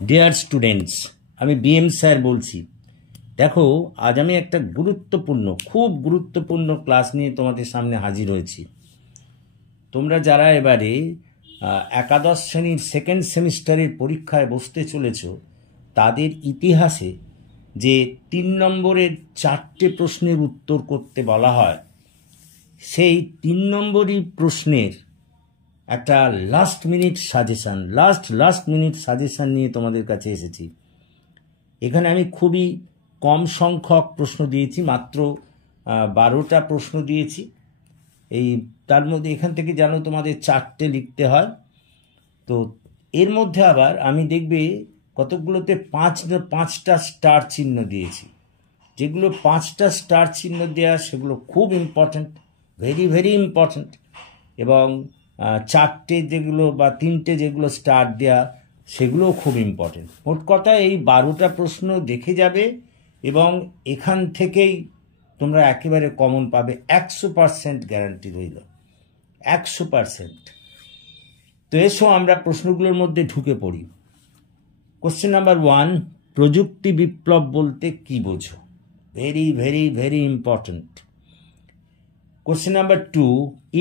Dear students, আমি BM sir বলছি। দেখো, আজ আমি একটা খুব গুরুত্বপূর্ণ ক্লাস নিয়ে তোমাদের সামনে হাজির হয়েছি। তোমরা যারা এবারে একাদশ শ্রেণীর সেকেন্ড সেমিস্টারের পরীক্ষায় বসতে চলেছ, তাদের ইতিহাসে যে 3 নম্বরের 4টে প্রশ্নের উত্তর করতে বলা হয়, সেই 3 নম্বরই প্রশ্নের একটা লাস্ট মিনিট সাজেশন নিয়ে তোমাদের কাছে এসেছি। এখানে আমি খুবই কম সংখ্যক প্রশ্ন দিয়েছি, মাত্র 12টা প্রশ্ন দিয়েছি। তার মধ্যে এখান থেকে জানো তোমাদের 4টে লিখতে হয়। তো এর মধ্যে আবার আমি দেখবে কতগুলোতে 5টা স্টার চিহ্ন দিয়েছি। যেগুলো 5টা স্টার চিহ্ন দেওয়া সেগুলো খুব ইম্পর্ট্যান্ট, ভেরি ইম্পর্ট্যান্ট। এবং 4টে যেগুলো বা 3টে যেগুলো স্টার দেওয়া সেগুলোও খুব ইম্পর্টেন্ট। মোট কথা এই 12টা প্রশ্ন দেখে যাবে এবং এখান থেকেই তোমরা একেবারে কমন পাবে, 100% গ্যারান্টি রইল, 100%। তো এসো আমরা প্রশ্নগুলোর মধ্যে ঢুকে পড়ি। কোশ্চেন নাম্বার 1, প্রযুক্তি বিপ্লব বলতে কি বোঝো? Very important. কোশ্চেন নাম্বার 2,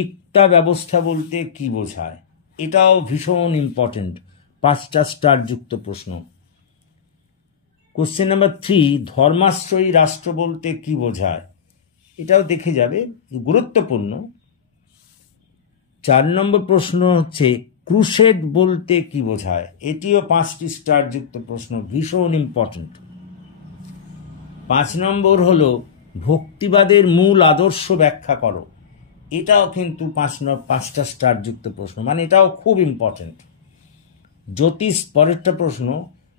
ইকতা ব্যবস্থা বলতে কি বোঝায়? এটাও ভীষণ ইম্পর্টেন্ট, 5টা স্টার যুক্ত প্রশ্ন। কোশ্চেন নাম্বার 3, ধর্মাশ্রয়ী রাষ্ট্র বলতে কি বোঝায়? এটাও দেখে যাবে, গুরুত্বপূর্ণ। 4 নম্বর প্রশ্ন হচ্ছে ক্রুসেড বলতে কি বোঝায়? এটিও 5টি স্টার যুক্ত প্রশ্ন, ভীষণ ইম্পর্টেন্ট। 5 নম্বর হলো ভক্তিবাদের মূল আদর্শ ব্যাখ্যা করো। এটাও কিন্তু 5টা স্টার যুক্ত প্রশ্ন, মানে এটাও খুব ইম্পর্টেন্ট। জ্যোতিষ, পরেরটা প্রশ্ন,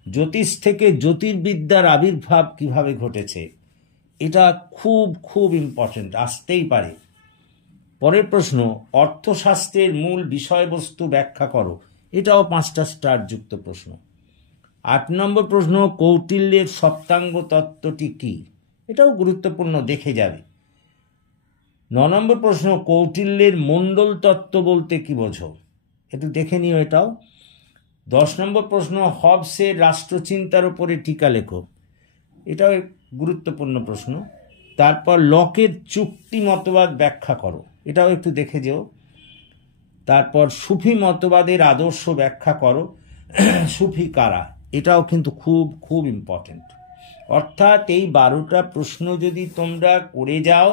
জ্যোতিষ থেকে জ্যোতির্বিদ্যার আবির্ভাব কিভাবে ঘটেছে? এটা খুব ইম্পর্টেন্ট, আসতেই পারে। পরের প্রশ্ন, অর্থশাস্ত্রের মূল বিষয়বস্তু ব্যাখ্যা করো। এটাও 5টা স্টার যুক্ত প্রশ্ন। 8 নম্বর প্রশ্ন, কৌটিল্যের সপ্তাঙ্গ তত্ত্বটি কি? এটাও গুরুত্বপূর্ণ, দেখে যাবে। 9 নম্বর প্রশ্ন, কৌটিল্যের মণ্ডল তত্ত্ব বলতে কি বোঝো? একটু দেখে নিও এটাও। 10 নম্বর প্রশ্ন, হবসের রাষ্ট্রচিন্তার উপরে টিকা লেখো। এটাও গুরুত্বপূর্ণ প্রশ্ন। তারপর লকের চুক্তি মতবাদ ব্যাখ্যা করো, এটাও একটু দেখে যেও। তারপর সুফি মতবাদের আদর্শ ব্যাখ্যা করো, সুফি কারা? এটাও কিন্তু খুব ইম্পর্টেন্ট। অর্থাৎ এই 12টা প্রশ্ন যদি তোমরা করে যাও,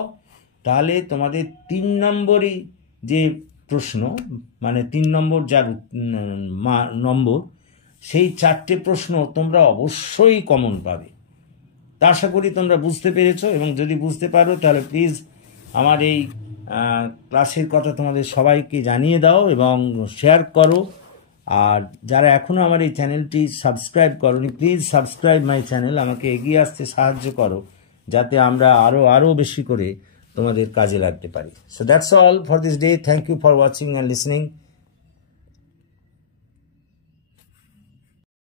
তাহলে তোমাদের 3 নম্বরই যে প্রশ্ন, মানে 3 নম্বর যার নম্বর, সেই 4টে প্রশ্ন তোমরা অবশ্যই কমন পাবে। তা আশা করি তোমরা বুঝতে পেরেছো, এবং যদি বুঝতে পারো তাহলে প্লিজ আমার এই ক্লাসের কথা তোমাদের সবাইকে জানিয়ে দাও এবং শেয়ার করো। আর যারা এখনও আমার এই চ্যানেলটি সাবস্ক্রাইব করোনি, প্লিজ সাবস্ক্রাইব মাই চ্যানেল, আমাকে এগিয়ে আসতে সাহায্য করো, যাতে আমরা আরও বেশি করে তোমাদের কাজে লাগতে পারি। So that's all for this day. Thank you for watching and listening.